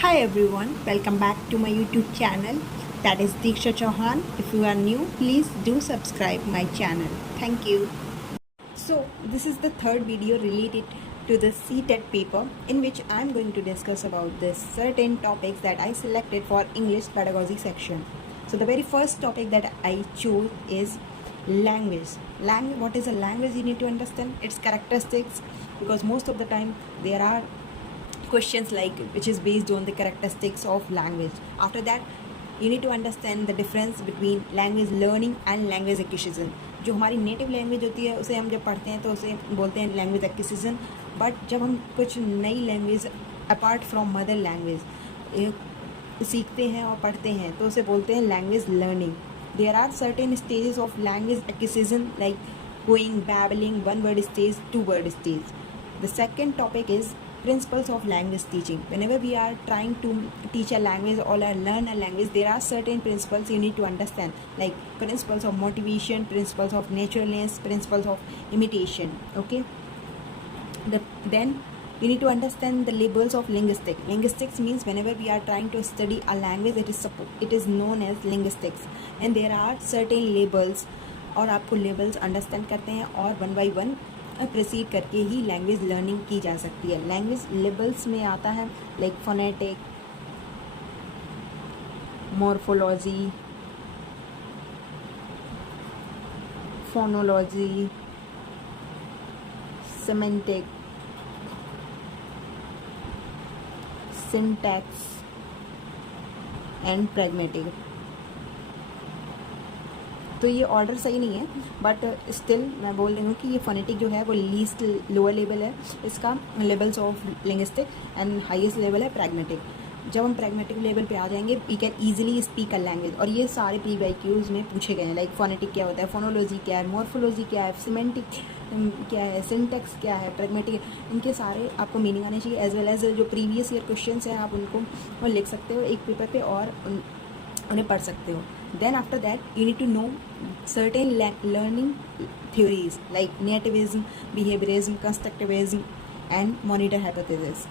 Hi everyone, welcome back to my YouTube channel, that is Diksha Chauhan. If you are new, please do subscribe my channel. Thank you. So this is the third video related to the CTET paper, in which I am going to discuss about the certain topics that I selected for English pedagogy section. So the very first topic that I chose is language. What is a language? You need to understand its characteristics, because most of the time there are questions like which is based on the characteristics of language. After that, you need to understand the difference between language learning and language acquisition. जो हमारी native language होती है उसे हम जब पढ़ते हैं तो उसे बोलते हैं लैंग्वेज एक्विजिशन, बट जब हम कुछ नई language apart from mother language सीखते हैं और पढ़ते हैं तो उसे बोलते हैं language learning. There are certain stages of language acquisition like cooing, babbling, one word stage, two word stage. The second topic is principles of language teaching. Whenever we are trying to teach a language or learn a language, there are certain principles you need to understand, like principles of motivation, principles of naturalness, principles of imitation. Okay. Then you need to understand the labels of linguistics. Linguistics means whenever we are trying to study a language, it is known as linguistics, and there are certain labels, और आपको labels understand करते हैं और one by one proceed करके ही language learning की जा सकती है. लैंग्वेज लेबल्स में आता है like phonetic, morphology, phonology, semantic, syntax and pragmatic. तो ये ऑर्डर सही नहीं है, बट स्टिल मैं बोल रही हूँ कि ये फोनेटिक जो है वो लीस्ट लोअर लेवल है इसका levels of linguistic, and highest level है प्रैग्मेटिक. जब हम प्रैग्मेटिक लेवल पे आ जाएंगे we can easily speak a language, और ये सारे PYQs में पूछे गए हैं. लाइक फोनेटिक क्या होता है, फोनोलॉजी क्या है, मॉर्फोलॉजी क्या है, सिमेंटिक क्या है, सिंटेक्स क्या है, प्रैग्मेटिक, इनके सारे आपको मीनिंग आने चाहिए. एज वेल एज जो प्रीवियस ईयर क्वेश्चन हैं आप उनको लिख सकते हो एक पेपर पे और उन्हें पढ़ सकते हो. Then after that you need to know certain learning theories like nativism, behaviorism, constructivism and monitor hypothesis.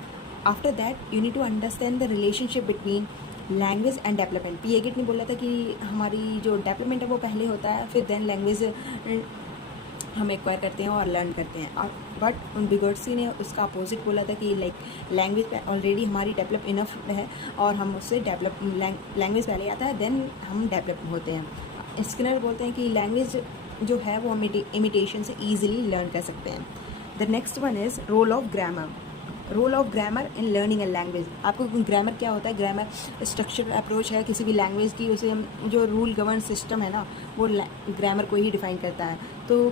After that you need to understand the relationship between language and development. Piaget ने बोला था कि हमारी जो डेवलपमेंट है वो पहले होता है, फिर देन लैंग्वेज हम एक्वायर करते हैं और लर्न करते हैं. और बट बिगोट्सी ने उसका अपोजिट बोला था कि लाइक लैंग्वेज ऑलरेडी हमारी डेवलप इनफ है और हम उससे डेवलप लैंग्वेज पहले आता है देन हम डेवलप होते हैं. स्किनर बोलते हैं कि लैंग्वेज जो है वो हम इमिटेशन से ईजिली लर्न कर सकते हैं. The next one is role of grammar. Role of grammar in learning a language. आपको ग्रामर क्या होता है? ग्रामर स्ट्रक्चर अप्रोच है किसी भी लैंग्वेज की, उसे हम जो रूल गवर्न सिस्टम है ना वो ग्रामर को ही डिफाइन करता है. तो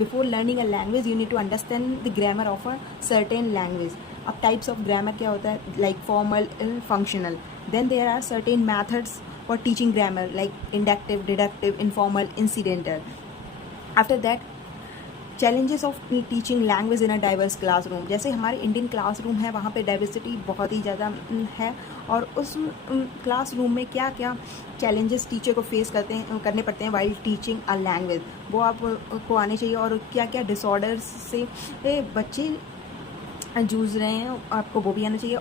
before learning a language you need to understand the grammar of a certain language. अब types of grammar क्या होता है? like formal, functional. Then there are certain methods for teaching grammar like inductive, deductive, informal, incidental. After that challenges of teaching language in a diverse classroom. जैसे हमारे Indian classroom है वहाँ पे diversity बहुत ही ज़्यादा है, और उस क्लासरूम में क्या क्या चैलेंजेस टीचर को फेस करने पड़ते हैं वाइल टीचिंग अ लैंग्वेज, वो आपको आने चाहिए. और क्या क्या डिसऑर्डर्स से बच्चे जूझ रहे हैं आपको वो भी आना चाहिए.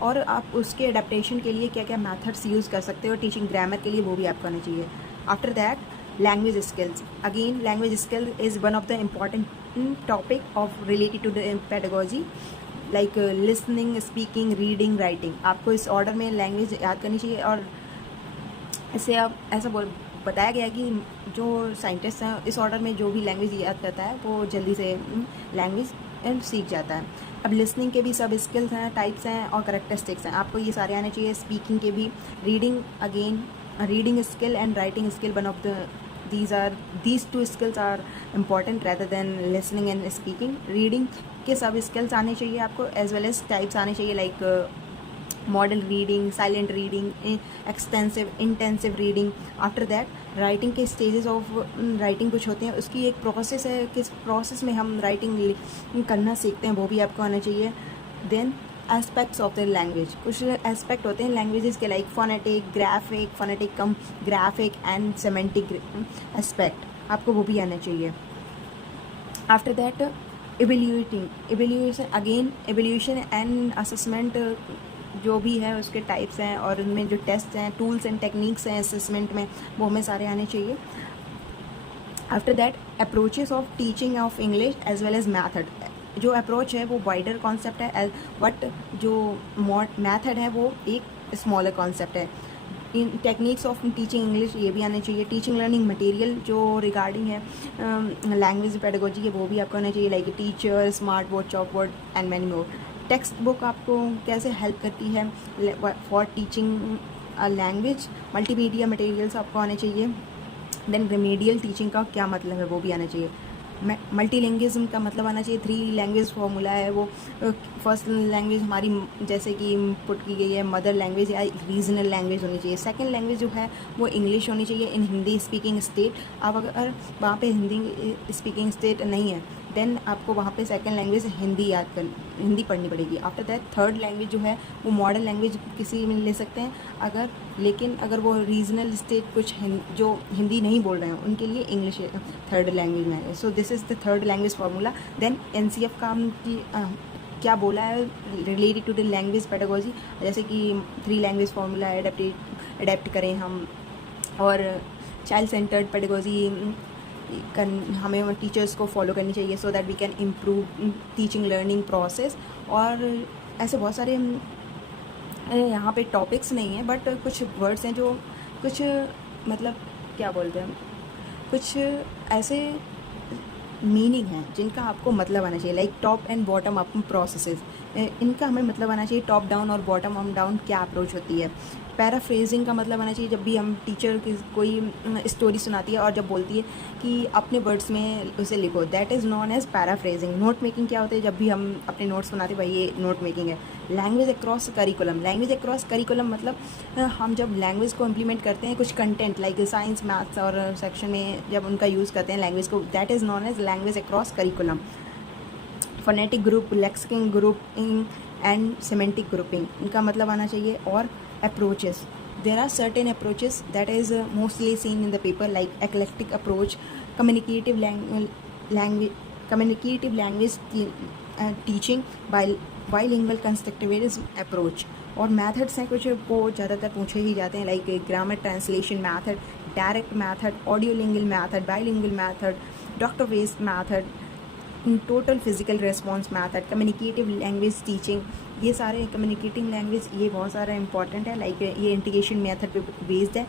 और आप उसके अडेप्टेशन के लिए क्या क्या मैथड्स यूज़ कर सकते हो टीचिंग ग्रामर के लिए, वो भी आपको आना चाहिए. After that language skills. Again language skill is one of the important topic of related to the pedagogy like listening, speaking, reading, writing. आपको इस ऑर्डर में लैंग्वेज याद करनी चाहिए. और इससे अब ऐसा बताया गया कि जो साइंटिस्ट हैं इस ऑर्डर में जो भी लैंग्वेज याद करता है वो जल्दी से लैंग्वेज सीख जाता है. अब लिसनिंग के भी सब स्किल्स हैं, टाइप्स हैं और करेक्टरिस्टिक्स हैं, आपको ये सारे आने चाहिए. स्पीकिंग के भी, reading again reading skill and writing skill, one of the these two skills are important rather than listening and speaking. reading के सब skills आने चाहिए आपको, as well as types आने चाहिए like model reading, silent reading, extensive, intensive reading. after that writing के stages of writing कुछ होते हैं, उसकी एक प्रोसेस है, किस प्रोसेस में हम राइटिंग करना सीखते हैं वो भी आपको आना चाहिए. then aspects of the language. कुछ एस्पेक्ट होते हैं लैंग्वेजेस के like phonetic come graphic and semantic aspect, आपको वो भी आना चाहिए. After that evaluation, again evaluation and assessment जो भी है उसके टाइप्स हैं और उनमें जो टेस्ट हैं, टूल्स एंड टेक्निक्स हैं असेसमेंट में, वो हमें सारे आने चाहिए। After that approaches of teaching of English as well as method. जो अप्रोच है वो वाइडर कॉन्सेप्ट है, बट जो मैथड है वो एक स्मॉलर कॉन्सेप्ट है। इन टेक्निक्स ऑफ टीचिंग इंग्लिश ये भी आने चाहिए। टीचिंग लर्निंग मटेरियल जो रिगार्डिंग है लैंग्वेज पेडागोजी के, वो भी आपको आना चाहिए, like teacher, smart board, chalk board and many more. Text book आपको कैसे हेल्प करती है for teaching language. Multimedia materials आपको आने चाहिए। देन रेमेडियल टीचिंग का क्या मतलब है वो भी आना चाहिए। मल्टीलैंग्वेजिज्म का मतलब आना चाहिए। 3 लैंग्वेज फार्मूला है वो। फर्स्ट लैंग्वेज हमारी जैसे कि पुट की गई है मदर लैंग्वेज या रीजनल लैंग्वेज होनी चाहिए। सेकंड लैंग्वेज जो है वो इंग्लिश होनी चाहिए इन हिंदी स्पीकिंग स्टेट। अब अगर वहाँ पे हिंदी स्पीकिंग स्टेट नहीं है देन आपको वहाँ पे सेकंड लैंग्वेज हिंदी पढ़नी पड़ेगी। आफ्टर दैट थर्ड लैंग्वेज जो है वो मॉडर्न लैंग्वेज किसी में ले सकते हैं लेकिन अगर वो रीजनल स्टेट कुछ जो हिंदी नहीं बोल रहे हैं उनके लिए इंग्लिश थर्ड लैंग्वेज में है। So this is the third language formula. Then NCF का क्या बोला है related to the language pedagogy, जैसे कि 3 लैंग्वेज फार्मूला अडेप्ट करें हम, और चाइल्ड सेंटर्ड पेडागोजी हमें टीचर्स को फॉलो करनी चाहिए so that we can improve teaching learning process. और ऐसे बहुत सारे यहाँ पे टॉपिक्स नहीं हैं बट कुछ वर्ड्स हैं जो कुछ मतलब क्या बोलते हैं, कुछ ऐसे मीनिंग हैं जिनका आपको मतलब आना चाहिए, like top and bottom up processes. इनका हमें मतलब आना चाहिए। टॉप डाउन और बॉटम अप डाउन क्या अप्रोच होती है। पैराफ्रेजिंग का मतलब आना चाहिए जब भी हम टीचर की कोई स्टोरी सुनाती है और जब बोलती है कि अपने वर्ड्स में उसे लिखो, that is known as paraphrasing. Note making क्या होता है जब भी हम अपने नोट्स बनाते हैं, भाई ये नोट मेकिंग है। Language across curriculum. Language across curriculum मतलब हम जब लैंग्वेज को इम्प्लीमेंट करते हैं कुछ कंटेंट लाइक साइंस मैथ्स और सेक्शन में जब उनका यूज़ करते हैं लैंग्वेज को, that is known as language across curriculum. Phonetic group, lexical grouping and semantic grouping, इनका मतलब आना चाहिए। और approaches, there are certain approaches that is mostly seen in the paper like eclectic approach, communicative language teaching, bilingual constructivism approach। और methods हैं कुछ वो ज़्यादातर पूछे ही जाते हैं like grammar translation method, direct method, audiolingual method, bilingual method, doctor West method, total physical response method, communicative language teaching. ये सारे कम्युनिकेटिंग लैंग्वेज ये बहुत सारा इंपॉर्टेंट है, लाइक ये इंटीग्रेशन मेथड पे बेस्ड है।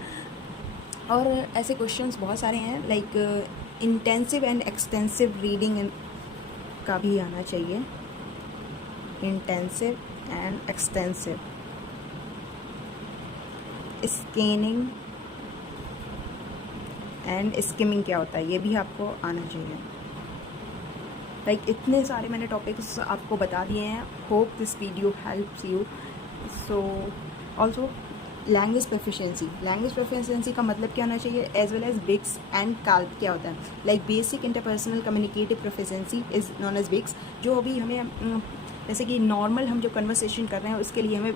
और ऐसे क्वेश्चंस बहुत सारे हैं like intensive and extensive reading का भी आना चाहिए। Intensive and extensive, scanning and skimming क्या होता है ये भी आपको आना चाहिए। लाइक इतने सारे मैंने टॉपिक्स आपको बता दिए हैं। Hope this video helps you. So also language proficiency का मतलब क्या होना चाहिए, as well as BICS and CALP क्या होता है। Like basic interpersonal communicative proficiency is known as BICS. जो अभी हमें जैसे कि नॉर्मल हम जो कन्वर्सेशन कर रहे हैं उसके लिए हमें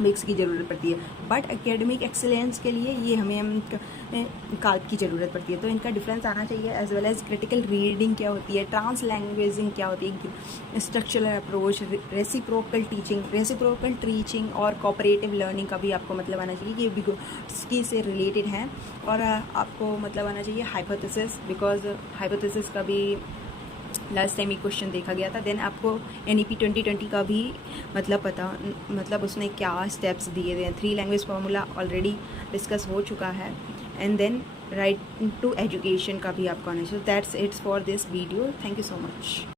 बिग्स की ज़रूरत पड़ती है, बट एकेडमिक एक्सेलेंस के लिए ये हमें काल्प की ज़रूरत पड़ती है। तो इनका डिफरेंस आना चाहिए। As well as critical reading क्या होती है, ट्रांस लैंग्वेजिंग क्या होती है, स्ट्रक्चरल अप्रोच, रेसिप्रोकल टीचिंग और कोऑपरेटिव लर्निंग का भी आपको मतलब आना चाहिए। ये भी से रिलेटेड हैं। और आपको मतलब आना चाहिए हाइपोथेसिस, बिकॉज हाइपोथेसिस का भी लास्ट टाइम एक क्वेश्चन देखा गया था। देन आपको NEP 2020 का भी मतलब उसने क्या स्टेप्स दिए थे। 3 लैंग्वेज फार्मूला ऑलरेडी डिस्कस हो चुका है। And then right to education का भी आपको आना चाहिए। That's it's for this video. Thank you so much.